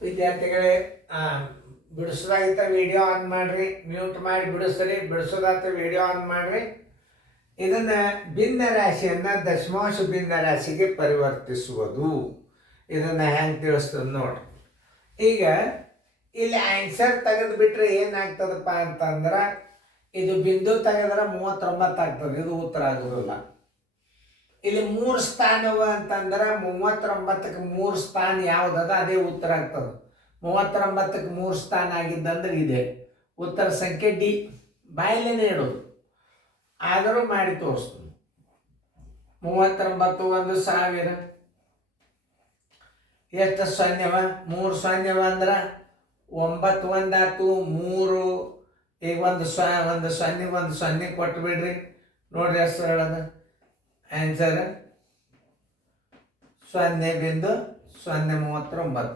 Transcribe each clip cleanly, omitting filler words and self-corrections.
ವಿದ್ಯಾರ್ಥಿಗಳೇ, ಬಿಡಿಸೋದಾಗಿತ್ತ video on ಮಾಡಿರಿ, mute ಮಾಡಿ ಬಿಡಿಸ್ರಿ. ಬಿಡಿಸೋದಾತ ವಿಡಿಯೋ ಆನ್ ಮಾಡಿರಿ. ಇದನ್ನು ಭಿನ್ನ ರಾಶಿಯನ್ನು ದಶಮಾಂಶ ಭಿನ್ನ ರಾಶಿಗೆ ಪರಿವರ್ತಿಸುವುದು. ಇದನ್ನು ಹೆಂಗೆ ತಿಳಿಸ್ತದೆ ನೋಡಿ. ಈಗ ಇಲ್ಲಿ ಆನ್ಸರ್ ತೆಗೆದು ಬಿಟ್ರೆ ಏನಾಗ್ತದಪ್ಪ ಅಂತಂದ್ರೆ, ಇದು ಬಿಂದು ತೆಗೆದ್ರೆ 39 ಆಗ್ತದೆ. ಇದು ಉತ್ತರ ಆಗೋದಿಲ್ಲ. ಇಲ್ಲಿ 3 ಸ್ಥಾನವ ಅಂತಂದ್ರೆ 39ಕ್ಕೆ 3 ಸ್ಥಾನ ಯಾವುದದ ಅದೇ ಉತ್ತರ ಆಗ್ತದೆ. 39ಕ್ಕೆ 3 ಸ್ಥಾನ ಆಗಿದ್ದಂದ್ರೆ ಇದೆ ಉತ್ತರ. ಸಂಖ್ಯೆ ಡಿ. ಬಾಯಲ್ಲೇನೆ ಇಡೋದು, ಆದರೂ ಮಾಡಿ ತೋರಿಸ್ತೀನಿ. 39 1,000 ಎಷ್ಟು ಸೊನ್ನೆವ? 3 ಸೊನ್ನೆವ ಅಂದ್ರೆ 9 ಒಂದಾತು 3. ಈಗ ಒಂದು ಸೊನ್ನೆ ಕೊಟ್ಬಿಡ್ರಿ. ನೋಡ್ರಿ ಎಷ್ಟು ಹೇಳೋದು ಆನ್ಸರ್ 0.039.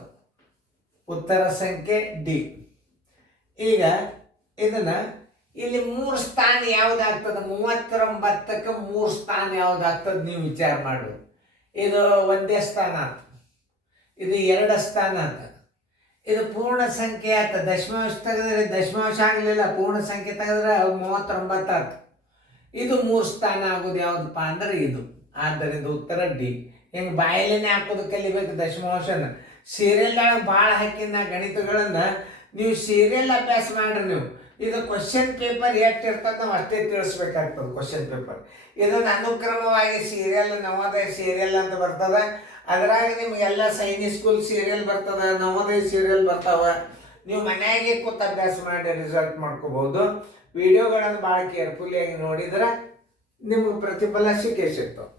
ಉತ್ತರ ಸಂಖ್ಯೆ ಡಿ. ಈಗ ಇದನ್ನ ಇಲ್ಲಿ 3 ಸ್ಥಾನ ಯಾವುದಾಗ್ತದೆ? 39ಕ್ಕೆ 3 ಸ್ಥಾನ ಯಾವುದಾಗ್ತದೆ ನೀವು ವಿಚಾರ ಮಾಡಬೇಕು. ಇದು ಒಂದೇ ಸ್ಥಾನ ಆತ, ಇದು 2 ಸ್ಥಾನ ಆತ, ಇದು ಪೂರ್ಣ ಸಂಖ್ಯೆ ಆತ. ದಶಮಾಂಶ ತೆಗೆದ್ರೆ ದಶಮಾಂಶ ಆಗಲಿಲ್ಲ, ಪೂರ್ಣ ಸಂಖ್ಯೆ ತೆಗೆದ್ರೆ 39 ಆತ. ಇದು 3 ಸ್ಥಾನ ಆಗೋದು ಯಾವುದಪ್ಪ ಅಂದ್ರೆ ಇದು. ಆದ್ದರಿಂದ ಉತ್ತರ ಡಿ. ಹಿಂಗೆ ಬಾಯಲ್ಲೇನೆ ಹಾಕೋದು ಕಲಿಬೇಕು ದಶಮಾಂಶನ. ಸೀರಿಯಲ್ದಾಗ ಭಾಳ ಹಾಕಿನ ಗಣಿತಗಳನ್ನು ನೀವು ಸೀರಿಯಲ್ ಅಭ್ಯಾಸ ಮಾಡ್ರಿ. ನೀವು ಇದು ಕ್ವಶನ್ ಪೇಪರ್ ಎಷ್ಟು ಇರ್ತದೆ ನಾವು ಅಷ್ಟೇ ತಿಳಿಸ್ಬೇಕಾಗ್ತದೆ. ಕ್ವಶನ್ ಪೇಪರ್ ಇದನ್ನು ಅನುಕ್ರಮವಾಗಿ ಸೀರಿಯಲ್, ನವೋದಯ ಸೀರಿಯಲ್ ಅಂತ ಬರ್ತದೆ. ಅದರಾಗ ನಿಮಗೆಲ್ಲ ಸೈನಿಕ್ ಸ್ಕೂಲ್ ಸೀರಿಯಲ್ ಬರ್ತದೆ, ನವೋದಯ ಸೀರಿಯಲ್ ಬರ್ತಾವೆ. ನೀವು ಮನೆಯಾಗೆ ಕೂತು ಅಭ್ಯಾಸ ಮಾಡಿ ರಿಸಲ್ಟ್ ಮಾಡ್ಕೋಬಹುದು. ವಿಡಿಯೋಗಳನ್ನು ಭಾಳ ಕೇರ್ಫುಲ್ಲಿಯಾಗಿ ನೋಡಿದ್ರೆ ನಿಮ್ಗೆ ಪ್ರತಿಫಲ ಸಿಕ್ಕೇ ಸಿಗ್ತಾವೆ.